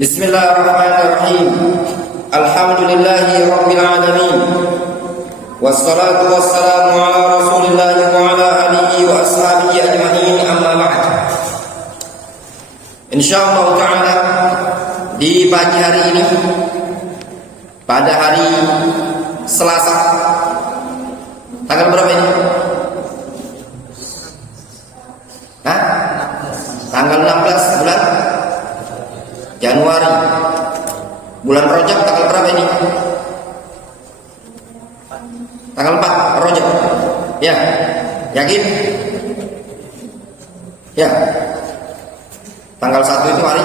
Bismillahirrahmanirrahim. Alhamdulillahi rabbil alamin. Wassalatu wassalamu ala Rasulillahi wa ala alihi wa ashabihi ajma'in, amma ba'd. Insyaallah taala di pagi hari ini, pada hari Selasa, tanggal berapa ini? Tanggal 16 bulan Januari, bulan Rajab. Tanggal berapa ini? Tanggal 4 Rajab. Ya, yakin? Ya. Tanggal 1 itu hari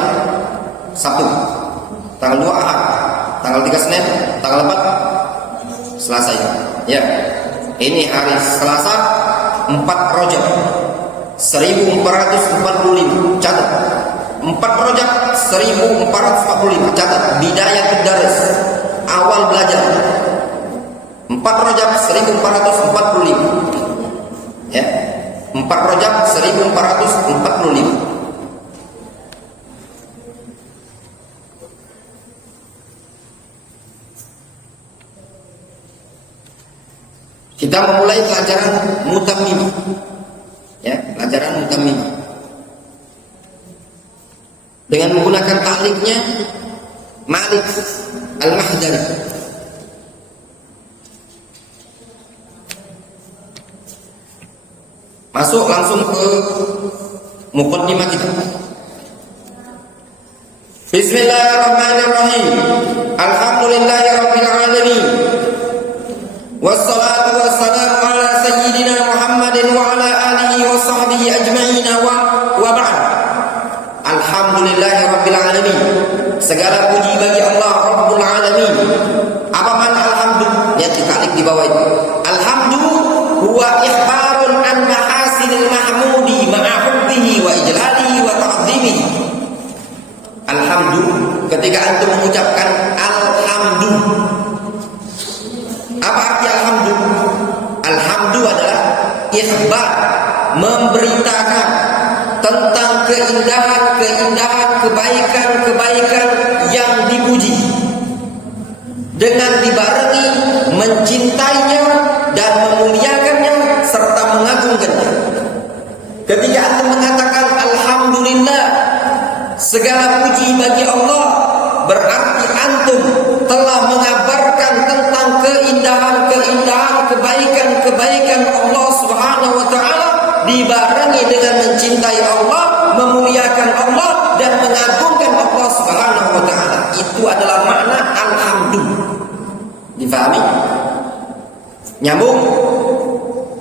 Sabtu, tanggal 2 Ahad, tanggal 3 Senin, tanggal 4 Selasa ini. Ya. Ini hari Selasa 4 Rajab 1445. Catat. 4 Rajab 1445. Catat. Bidayah Daris, awal belajar. 4 Rajab 1445. Ya. 4 Rajab 1445. Kita memulai pelajaran Mutammimah. Ya, pelajaran Mutammimah dengan menggunakan takliknya Malik Al-Mahdari. Masuk langsung ke muqaddimah kita. Bismillahirrahmanirrahim. Alhamdulillahirabbil alamin. Wassalatu wassalamu ala sayyidina Muhammadin wa ala alihi wa sahbihi ajma'in wa ba'd. Alhamdulillahirabbil alamin. Segala puji bagi Allah Rabbul alamin. Apa makna alhamdu? Lihat dikalik di bawah itu. Alhamdu huwa ikhbarun an mahasinil mahmudi ma'a hubbihi wa ijlalihi wa ta'zimihi. Alhamdu, ketika antum mengucapkan alhamdu, apa arti alhamdu? Alhamdu adalah ikhbar, memberitakan tentang keindahan-keindahan, kebaikan-kebaikan yang dipuji, dengan dibarengi mencintainya dan memuliakannya serta mengagungkannya. Ketika antum mengatakan alhamdulillah, segala puji bagi Allah, berarti antum telah mengabarkan tentang keindahan-keindahan, kebaikan-kebaikan Allah Subhanahu wa taala, dibarengi dengan mencintai Allah, memuliakan Allah dan mengagungkan Allah Subhanahu wa taala. Itu adalah makna alhamdu. Difahami? Nyambung?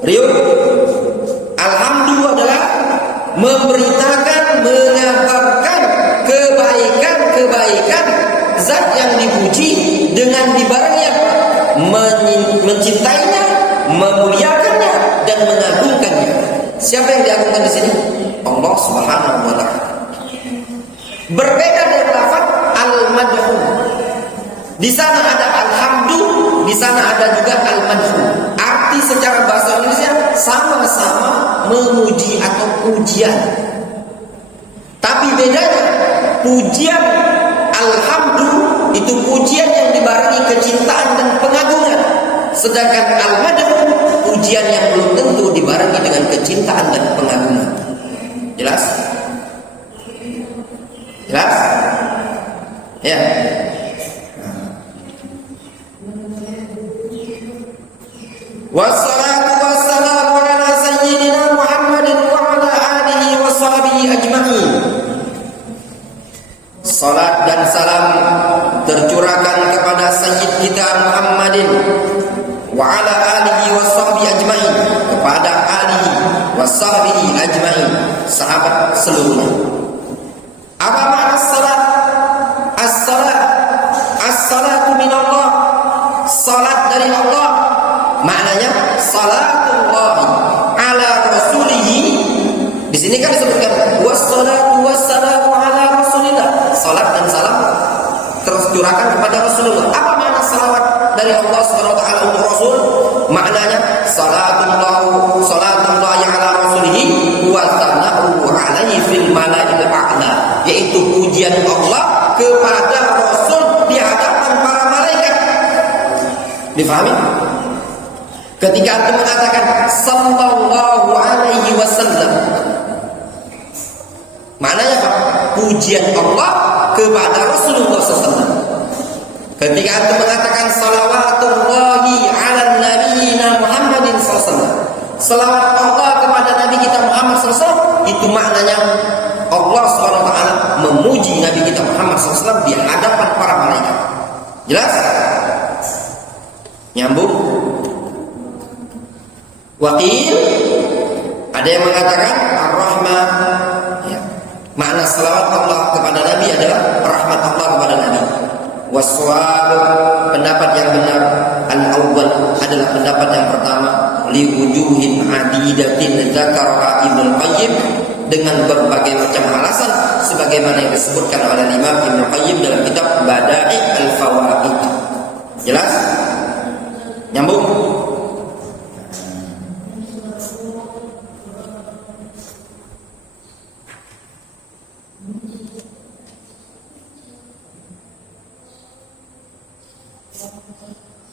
Riuh? Alhamdu adalah memberitakan, mengabarkan kebaikan-kebaikan zat yang dipuji dengan dibarengi mencintainya, memuliakannya dan mengagungkannya. Siapa yang diagungkan di sini? Allah Subhanahu wa taala. Berbeda dengan lafaz al-madhu. Di sana ada alhamdu, di sana ada juga al-madhu. Arti secara bahasa Indonesia sama-sama memuji atau pujian. Tapi bedanya, pujian alhamdu itu pujian yang dibarengi kecintaan dan pengagungan. Sedangkan al-madhu pujian yang belum tentu dibarengi dengan kecintaan dan pengagungan. Jelas? Jelas? Ya. Wassalatu wassalamu ala sayyidina Muhammadin wa ala alihi wa sahbihi ajma'in. Salat dan salam tercurahkan kepada sayyid kita Muhammadin wa ala alihi wa sahbihi ajma'in, kepada alihi wa sahbihi ajma'in, sahabat seluruhnya. Apa makna salat? As-salat, as-salatu minallah, salat dari Allah. Maknanya salatullah ala rasulihi. Di sini kan disebutkan wassalatu wassalamu ala rasulillah. Salat dan salam tercurahkan kepada Rasulullah. Apa makna salawat dari Allah Subhanahu wa taala untuk Rasul? Maknanya salatullah ala rasulihi wa sana'u alaihi fil mala'il a'la, yaitu pujian Allah kepada Rasul di hadapan para malaikat. Difahami? Ketika antum mengatakan sallallahu alaihi wasallam, maknanya apa? Pujian Allah kepada Rasulullah SAW. Ketika antum mengatakan salawatullahi ala nabiyina Muhammadin SAW, selawat Allah kepada Nabi kita Muhammad SAW, itu maknanya Allah SWT memuji Nabi kita Muhammad SAW di hadapan para malaikat. Jelas? Nyambung? Waqil, ada yang mengatakan ar-rahmah, ya. Makna salawat Allah kepada Nabi adalah rahmat Allah kepada Nabi. Waswab, pendapat yang benar, al-awwal adalah pendapat yang pertama, li wujuhin adidatin dzakara Ibnu Qayyim, dengan berbagai macam alasan sebagaimana yang disebutkan oleh Imam Ibnu Qayyim dalam kitab Bada'i al-Fawaid. Jelas? Nyambung?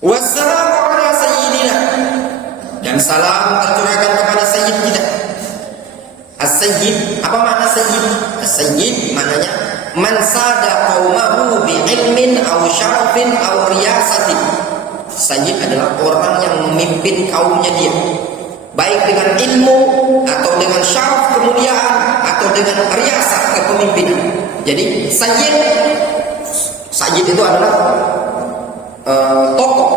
Wassalamu ala sayyidina, dan salam tercurahkan kepada sayyid kita. As-sayyid, apa makna sayyid? As-sayyid maknanya man sada qaumahu bi ilmin aw syarafin aw riyasatin. Sayyid adalah orang yang memimpin kaumnya dia, baik dengan ilmu atau dengan syaraf kemuliaan atau dengan riyasah kepemimpinan. Jadi sayyid itu adalah tokoh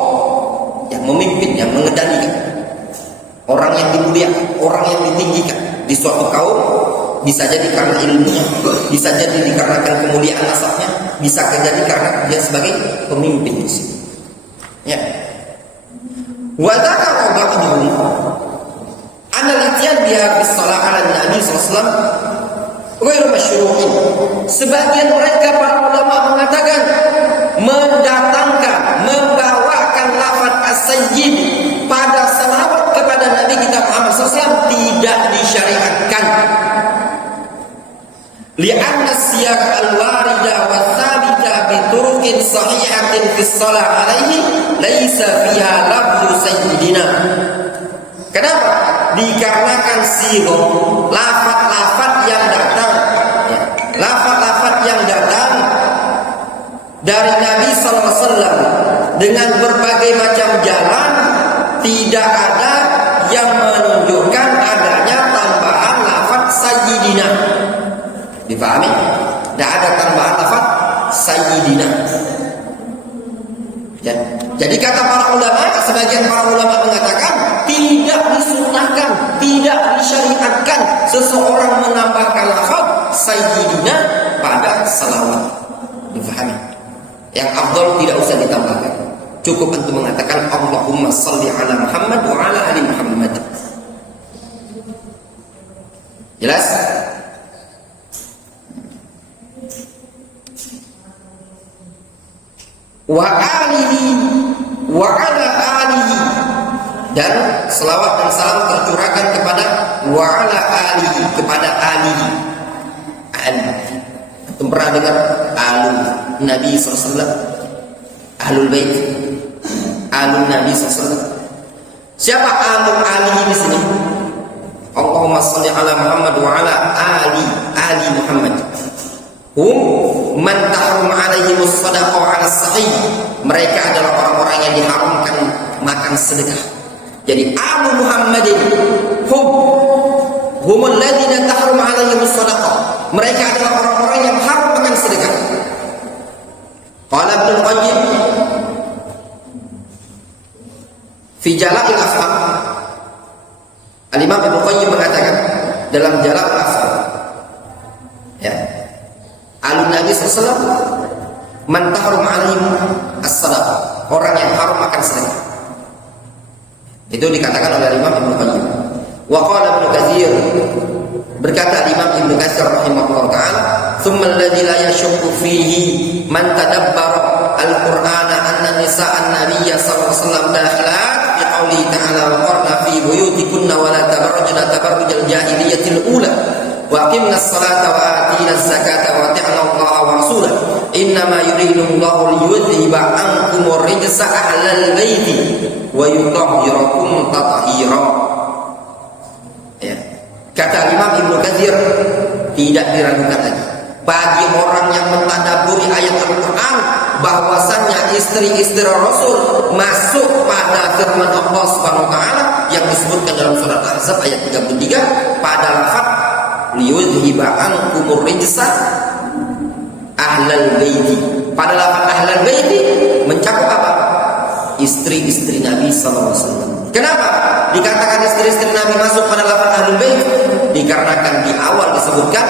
yang memimpin, yang mengendalikan, orang yang dimuliakan, orang yang ditinggikan di suatu kaum. Bisa jadi karena ilmunya, bisa jadi dikarenakan kemuliaan nasabnya, bisa jadi karena dia sebagai pemimpin di sini. Ya. Wa dzakara ba'dhum analitian biha bis-shalah 'ala Nabi sallallahu alaihi wasallam ghairu masyru'in. Sebagian mereka para ulama mengatakan mendatangkan, membawakan lafaz as-sayyid pada salawat kepada Nabi kita Muhammad SAW tidak disyariatkan. Li'anna siyaq al-warida wa thabita bi turuqin sahihatin fi shalah alaihi laisa fiha lafzu sayyidina. Kenapa? Dikarenakan sirah lafaz-lafaz yang datang, lafaz-lafaz yang datang dari Nabi SAW dengan berbagai macam jalan, tidak ada yang menunjukkan adanya tambahan lafaz sayyidina. Difahami? Tidak ada tambahan lafaz sayyidina. Ya. Jadi kata para ulama, sebagian para ulama mengatakan tidak disunnahkan, tidak disyariatkan seseorang menambahkan lafaz sayyidina pada salawat. Difahami? Yang afdal tidak usah ditambahkan. Cukup untuk mengatakan Allahumma salli ala Muhammad wa ala ali Muhammad. Jelas? Wa alihi wa ala alihi, dan selawat dan salam tercurahkan kepada wa ala alihi, kepada alihi. Antum pernah dengar alun Nabi SAW, ahlul bait, alun Nabi SAW? Siapa alun alihi di sini? Allahumma shalli ala Muhammad wa ala ali Muhammad. Hum man tahrum alaihimus sadaqah 'ala sahih. Mereka adalah orang-orang yang diharamkan makan sedekah. Jadi alu Muhammadin humul ladzina tahrum alaihimus sadaqah. Mereka adalah orang-orang yang haram makan sedekah. Qala Ibnu Qayyim fi Jala'il Afham, Al-Imam Ibnu Qayyim mengatakan dalam Jala'il Afham, ya, alun Nabi SAW man tahrum alaihim as-sadaqah, orang yang haram makan sedekah. Itu dikatakan oleh Imam Ibnu Qayyim. Wa qala Ibnu Katsir, berkata Imam Ibnu Katsir rahimahullah taala, "Tsumma alladzi la yashukku fihi man tadabbara al-Qur'ana anna nisa'an nabiyya sallallahu alaihi wasallam dakhilat bi qouli ta'ala wa qarna fi buyutikunna wa la tabarrajna tabarrujal jahiliyatil ula wa aqimna as-salata wa atina az-zakata wa ati'na Allah wa rasulahu Innama yuridullahu liyudhiba ankumur rijsa ahlal baiti wa yutahhirakum tathira. Ya. Kata Imam Ibnu Katsir, tidak diragukan lagi bagi orang yang mentadabburi ayat Al-Qur'an bahwasannya istri-istri Rasul masuk pada firman Allah Subhanahu wa taala yang disebutkan dalam surat Al-Ahzab ayat 33 pada lafaz liyudhiba ankumur rijsa ahlal baiti. Pada lafaz ahlal baiti mencakup apa? Istri-istri Nabi sallallahu alaihi wasallam. Kenapa dikatakan istri-istri Nabi masuk pada lafaz ahlul bait? Dikarenakan di awal disebutkan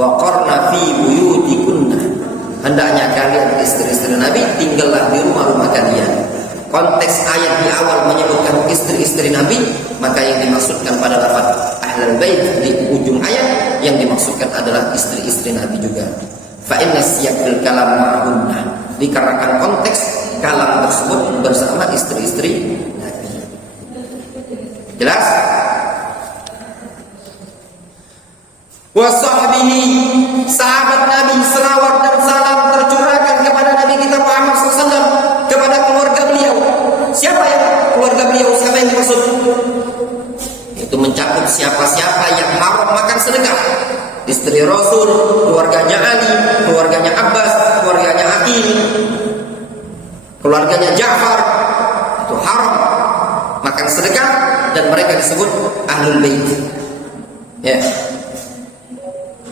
waqarna fi buyutikunna, hendaknya kalian istri-istri Nabi tinggallah di rumah-rumah kalian. Konteks ayat di awal menyebutkan istri-istri Nabi, maka yang dimaksudkan pada lafaz ahlul bait di ujung ayat yang dimaksudkan adalah istri-istri Nabi juga. Fa inna siyaqul kalam ma'hunna, dikarenakan konteks kalam tersebut bersama istri-istri Nabi. Jelas? Wa sahbihi, sahabat Nabi, selawat dan salam tercurahkan kepada Nabi kita Muhammad SAW, kepada keluarga beliau. Siapa yang keluarga beliau? Siapa yang dimaksud? Itu mencakup siapa-siapa yang haram makan sedekah. Istri Rasul, keluarganya Ali, keluarganya Abbas, keluarganya Aqil, keluarganya Ja'far, itu haram makan sedekah dan mereka disebut ahlul bait. Ya.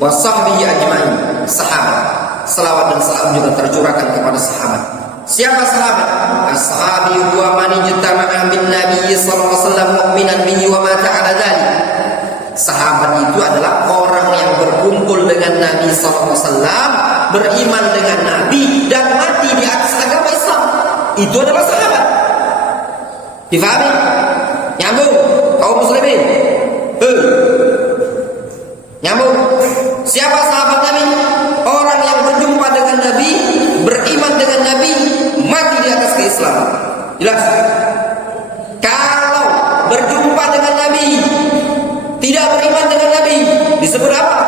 Wa sahbihi ajmain, sahabat. Selawat dan salam juga tercurahkan kepada sahabat. Siapa sahabat? Ashabi huwa man ijtama'a bin Nabi sallallahu alaihi wasallam mu'minan bihi wa mata 'ala dzalik. Sahabat itu adalah orang yang berkumpul dengan Nabi sallallahu alaihi wasallam, beriman dengan Nabi dan mati di atas agama Islam. Itu adalah sahabat. Difahami? Nyambung kaum muslimin? Nyambung. Siapa sahabat Nabi? Orang yang berjumpa dengan Nabi, beriman dengan Nabi, mati di atas keislaman. Jelas? Kalau berjumpa dengan Nabi, tidak beriman dengan Nabi, disebut apa?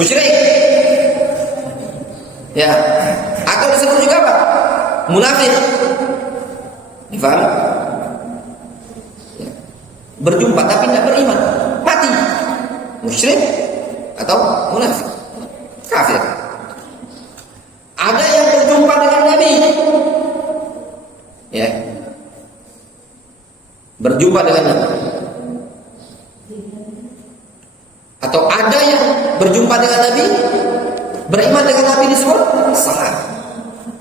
Musyrik. Ya. Atau disebut juga apa? Munafik. Difahami? Ya. Berjumpa tapi tidak beriman, mati. Musyrik atau munafik, kafir. Ada yang berjumpa dengan Nabi, ya, berjumpa dengan Nabi. Atau ada yang berjumpa dengan Nabi, beriman dengan Nabi disebut sahabat.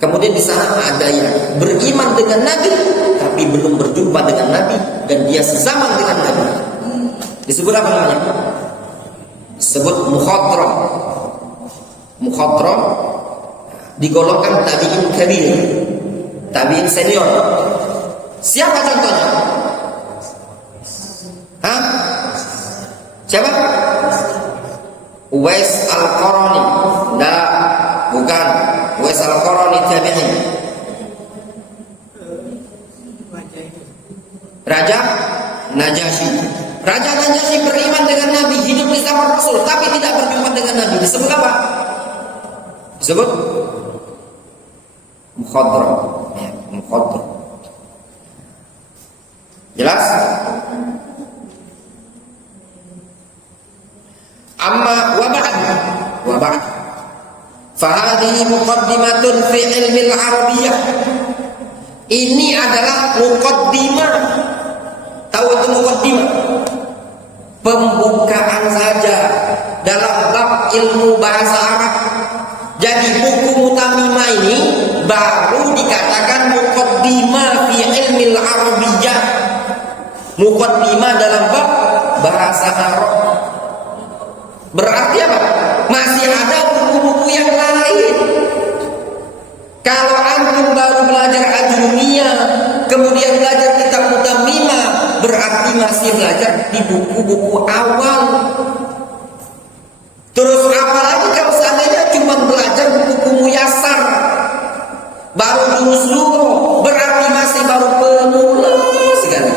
Kemudian di sana ada yang beriman dengan Nabi tapi belum berjumpa dengan Nabi dan dia sezaman dengan Nabi. Disebut apa namanya? Disebut mukhadram. Mukhadram digolongkan tabi'in kabir, tabi'in senior. Siapa contohnya? Siapa? Uwais Al-Qarani. Enggak, bukan. Uwais Al-Qarani tabi'in. Raja Najasyi. Raja Najasyi beriman dengan Nabi, hidup di zaman Rasul, tapi tidak berjumpa dengan Nabi. Disebut apa? Disebut mukhadram. Ya, mukhadram. Jelas? Amma wa ba'd. Fahadhihi muqaddimatun fi ilmi al-arabiyyah. Ini adalah muqaddimah. Tahu itu muqaddimah? Pembukaan saja dalam bab ilmu bahasa Arab. Jadi buku Mutamimah ini baru dikatakan muqaddimah fi ilmi al-arabiyyah. Muqaddimah dalam bab bahasa Arab. Berarti apa? Masih ada buku-buku yang lain. Kalau antum baru belajar Ajrumiyah, kemudian belajar kitab Mutamimah, berarti masih belajar di buku-buku awal. Terus apalagi kalau seandainya cuma belajar buku Muyassar, baru jurus lughah, berarti masih baru pemula sekali.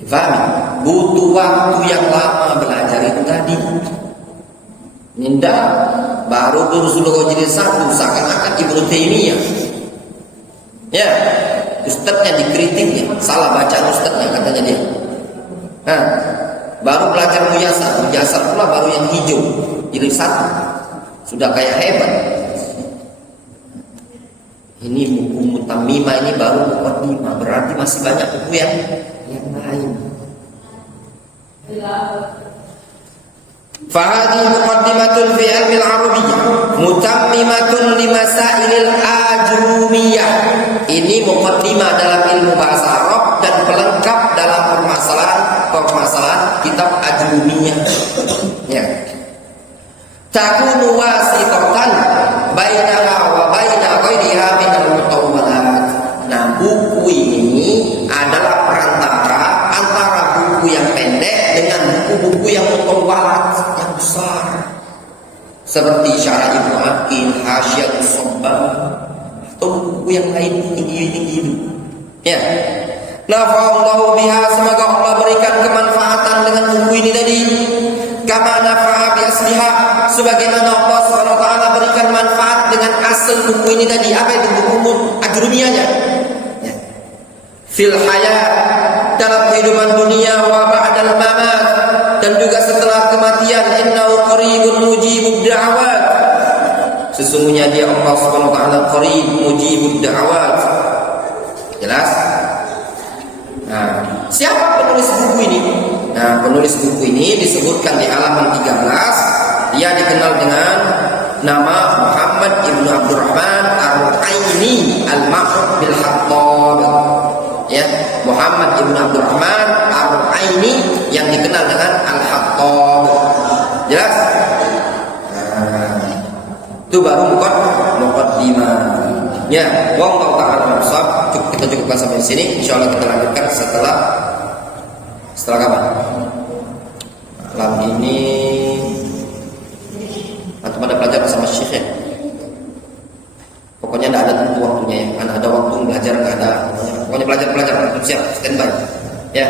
Difahami? Butuh waktu yang lama belajar itu tadi. Ninda baru dulu jadi satu seakan-akan Ibnu Taimiyah. Ya, ustadznya dikritiknya, salah bacaan ustadznya katanya dia. Nah, baru belajar mujasar pula baru yang hijau jadi satu. Sudah kayak hebat. Ini buku Mutammimah ini baru muqaddimah, berarti masih banyak buku yang lain. Fahadi muqaddimatun fi ilmi al-arabiyyah mutammimatun li masailil ajrumiyah. Ini muqaddimah dalam ilmu bahasa Arab dan pelengkap dalam permasalahan kitab ajrumiyah. Ya. Takunu wasitatan bainaha wa baina ghairiha min al-mutawwalat. Nah, buku ini adalah perantara antara buku yang pendek dengan buku-buku yang mutawwalat yang besar. Seperti Syarah Ibnu Aqil, Hasyiyah As-Sabbah, atau buku yang lain tinggi-tinggi itu. Ya. Nafa'allahu biha, semoga Allah berikan kemanfaatan dengan buku ini tadi. Kama nafa'a bi asliha, sebagaimana Allah Subhanahu wa taala berikan manfaat dengan asal buku ini tadi. Apa itu buku ajrumiyahnya? Ya. Fil hayat, dalam kehidupan dunia, wa ba'dal mamat, dan juga setelah kematian. Innahu qaribun mujibud da'awat, sesungguhnya dia Allah Subhanahu wa taala qarib mujibud da'awat. Jelas? Nah, siapa penulis buku ini? Nah, penulis buku ini disebutkan di halaman 13. Dia dikenal dengan nama Muhammad Ibnu Abdurrahman Ar-Ru'aini Al-Ma'ruf bil Hattab. Ya, Muhammad Ibnu Abdurrahman Ar-Ru'aini yang dikenal dengan Al-Hattab. Jelas? Nah, itu baru muqaddimah. Ya, wallahu ta'ala a'lam. Kita cukupkan sampai di sini. Insyaallah kita lanjutkan setelah kapan? Malam ini atau pada belajar bersama Syekh. Pokoknya tidak ada tentu waktunya ya. Kan ada waktu belajar, nggak ada. Pokoknya belajar siap, standby. Ya.